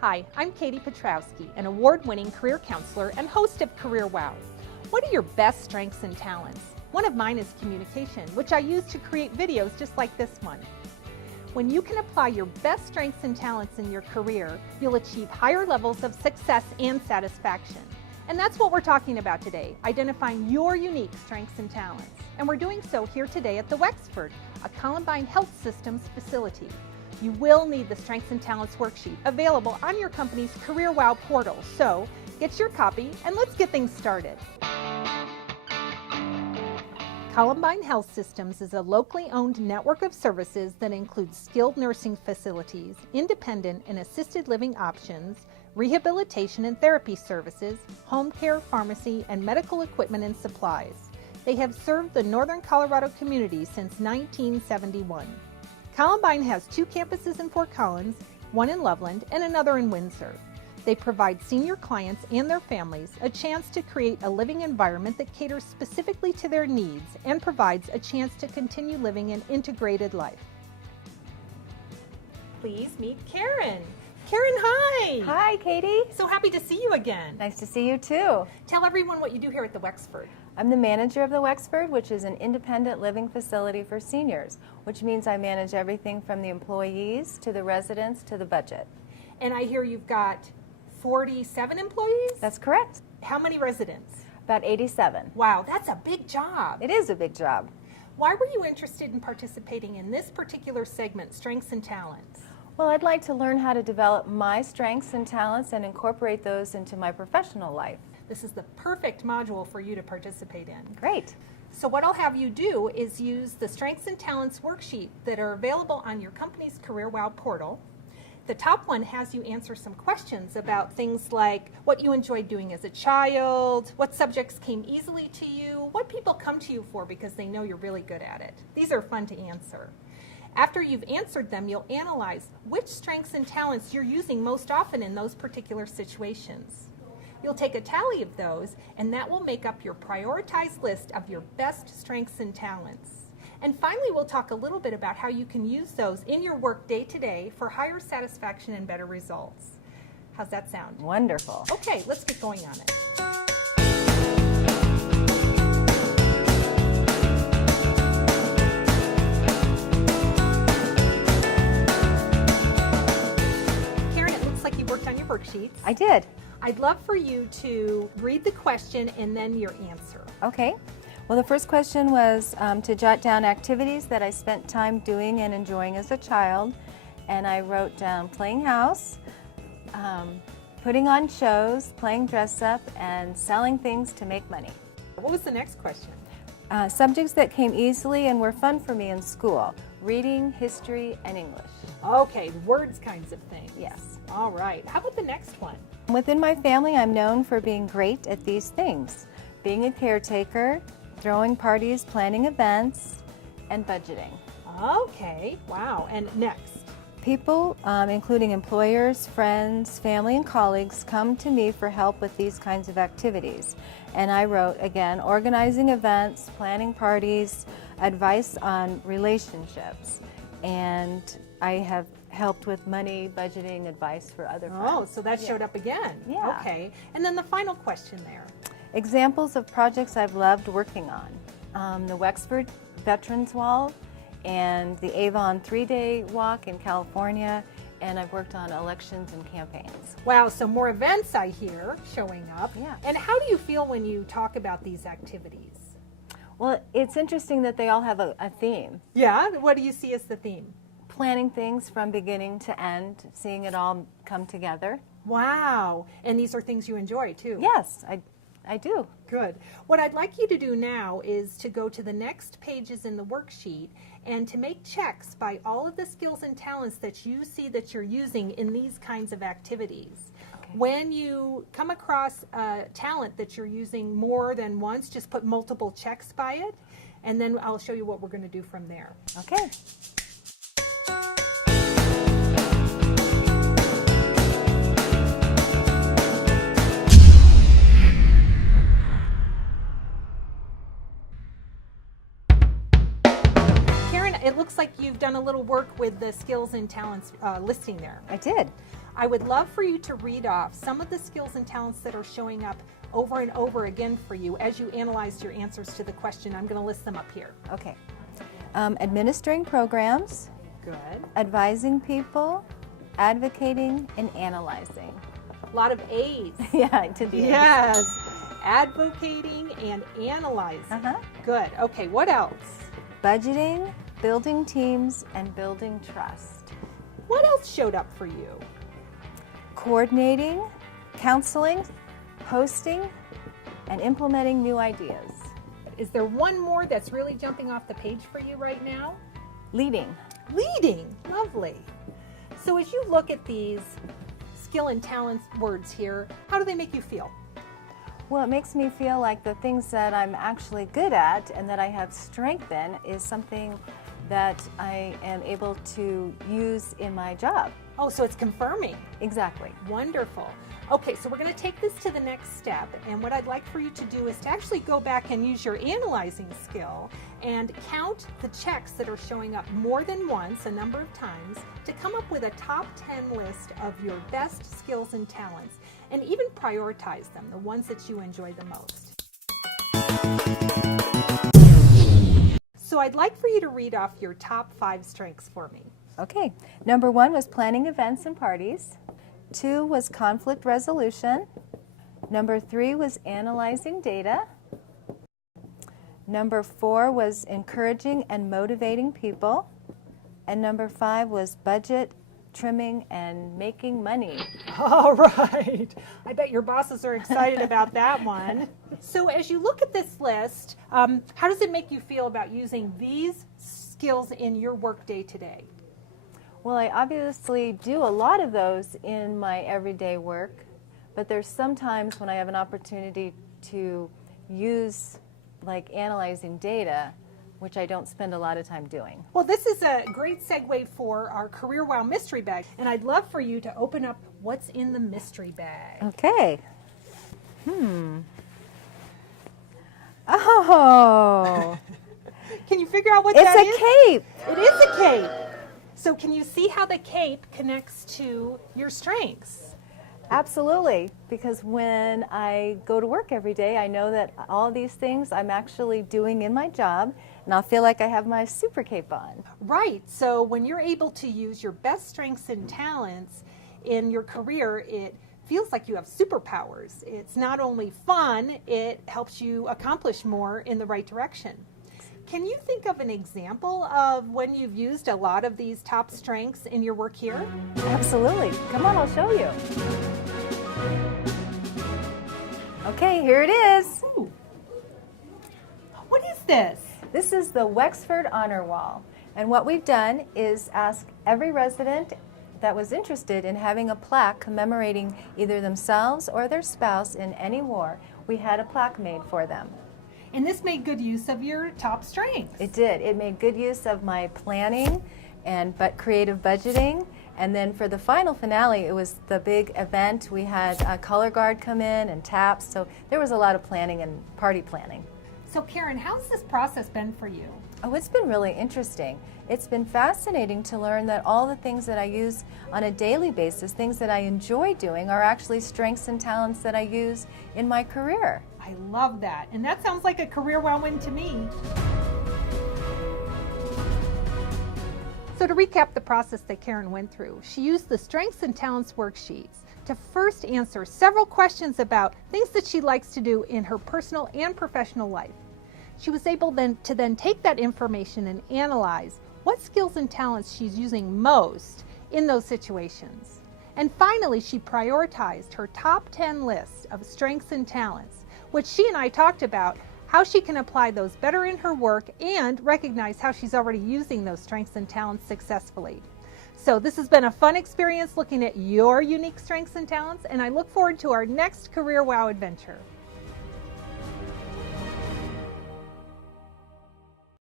Hi, I'm Katie Petrowski, an award-winning career counselor and host of Career Wow. What are your best strengths and talents? One of mine is communication, which I use to create videos just like this one. When you can apply your best strengths and talents in your career, you'll achieve higher levels of success and satisfaction. And that's what we're talking about today, identifying your unique strengths and talents. And we're doing so here today at the Wexford, a Columbine Health Systems facility. You will need the Strengths and Talents worksheet available on your company's Career Wow portal. So get your copy and let's get things started. Columbine Health Systems is a locally owned network of services that includes skilled nursing facilities, independent and assisted living options, rehabilitation and therapy services, home care, pharmacy, and medical equipment and supplies. They have served the Northern Colorado community since 1971. Columbine has 2 campuses in Fort Collins, one in Loveland, and another in Windsor. They provide senior clients and their families a chance to create a living environment that caters specifically to their needs and provides a chance to continue living an integrated life. Please meet Karen. Karen, hi! Hi, Katie. So happy to see you again. Nice to see you too. Tell everyone what you do here at the Wexford. I'm the manager of the Wexford, which is an independent living facility for seniors, which means I manage everything from the employees to the residents to the budget. And I hear you've got 47 employees? That's correct. How many residents? About 87. Wow, that's a big job. It is a big job. Why were you interested in participating in this particular segment, Strengths and Talents? Well, I'd like to learn how to develop my strengths and talents and incorporate those into my professional life. This is the perfect module for you to participate in. Great. So what I'll have you do is use the Strengths and Talents worksheet that are available on your company's Career Wow portal. The top one has you answer some questions about things like what you enjoyed doing as a child, what subjects came easily to you, what people come to you for because they know you're really good at it. These are fun to answer. After you've answered them, you'll analyze which strengths and talents you're using most often in those particular situations. You'll take a tally of those, and that will make up your prioritized list of your best strengths and talents. And finally, we'll talk a little bit about how you can use those in your work day to day for higher satisfaction and better results. How's that sound? Wonderful. Okay, let's get going on it. Karen, it looks like you worked on your worksheets. I did. I'd love for you to read the question and then your answer. Okay. Well, the first question was to jot down activities that I spent time doing and enjoying as a child. And I wrote down playing house, putting on shows, playing dress up, and selling things to make money. What was the next question? Subjects that came easily and were fun for me in school: reading, history, and English. Okay, words kinds of things. Yes. All right. How about the next one? Within my family, I'm known for being great at these things: being a caretaker, throwing parties, planning events, and budgeting. Okay, wow. And next? People, including employers, friends, family, and colleagues, come to me for help with these kinds of activities. And I wrote, again, organizing events, planning parties, advice on relationships. And I have helped with money, budgeting, advice for other friends. Oh, so that showed up again. Yeah. Okay. And then the final question there. Examples of projects I've loved working on: the Wexford Veterans Wall and the Avon 3-day walk in California, and I've worked on elections and campaigns. Wow, so more events I hear showing up. Yeah. And how do you feel when you talk about these activities? Well, it's interesting that they all have a theme. Yeah, what do you see as the theme? Planning things from beginning to end, seeing it all come together. Wow, and these are things you enjoy too? Yes, I do. Good. What I'd like you to do now is to go to the next pages in the worksheet and to make checks by all of the skills and talents that you see that you're using in these kinds of activities. Okay. When you come across a talent that you're using more than once, just put multiple checks by it, and then I'll show you what we're going to do from there. Okay. Karen, it looks like you've done a little work with the skills and talents listing there. I did. I would love for you to read off some of the skills and talents that are showing up over and over again for you as you analyzed your answers to the question. I'm going to list them up here. Okay. Administering programs, Good. advising people, advocating, and analyzing. A lot of A's. Yeah, to the Yes. Advocating and analyzing. Uh-huh. Good. Okay, what else? Budgeting, building teams, and building trust. What else showed up for you? Coordinating, counseling, hosting, and implementing new ideas. Is there one more that's really jumping off the page for you right now? Leading. Leading. Lovely. So as you look at these skill and talents words here, how do they make you feel? Well, it makes me feel like the things that I'm actually good at and that I have strength in is something that I am able to use in my job. Oh, so it's confirming. Exactly. Wonderful. Okay, so we're going to take this to the next step, and what I'd like for you to do is to actually go back and use your analyzing skill and count the checks that are showing up more than once, a number of times, to come up with a top 10 list of your best skills and talents, and even prioritize them, the ones that you enjoy the most. So I'd like for you to read off your top 5 strengths for me. Okay. Number 1 was planning events and parties. 2 was conflict resolution. Number 3 was analyzing data. Number 4 was encouraging and motivating people. And number 5 was budget, trimming, and making money. All right. I bet your bosses are excited about that one. So as you look at this list, how does it make you feel about using these skills in your work day to day? Well, I obviously do a lot of those in my everyday work, but there's sometimes when I have an opportunity to use like analyzing data, which I don't spend a lot of time doing. Well, this is a great segue for our Career Wow mystery bag, and I'd love for you to open up what's in the mystery bag. Okay. Oh, Can you figure out what it's that a is? cape. It is a cape. So can you see how the cape connects to your strengths? Absolutely, because when I go to work every day, I know that all these things I'm actually doing in my job, and I'll feel like I have my super cape on. Right. So when you're able to use your best strengths and talents in your career, it feels like you have superpowers. It's not only fun, it helps you accomplish more in the right direction. Can you think of an example of when you've used a lot of these top strengths in your work here? Absolutely. Come on, I'll show you. Okay, here it is. Ooh. What is this? This is the Wexford Honor Wall. And what we've done is ask every resident that was interested in having a plaque commemorating either themselves or their spouse in any war. We had a plaque made for them. And this made good use of your top strengths. It did. It made good use of my planning and creative budgeting. And then for the final finale, it was the big event. We had a color guard come in and taps. So there was a lot of planning and party planning. So Karen, how's this process been for you? Oh, it's been really interesting. It's been fascinating to learn that all the things that I use on a daily basis, things that I enjoy doing, are actually strengths and talents that I use in my career. I love that. And that sounds like a career wow win to me. So to recap the process that Karen went through, she used the Strengths and Talents worksheets to first answer several questions about things that she likes to do in her personal and professional life. She was able to then take that information and analyze what skills and talents she's using most in those situations. And finally, she prioritized her top 10 list of strengths and talents, which she and I talked about how she can apply those better in her work and recognize how she's already using those strengths and talents successfully. So this has been a fun experience looking at your unique strengths and talents, and I look forward to our next Career Wow adventure.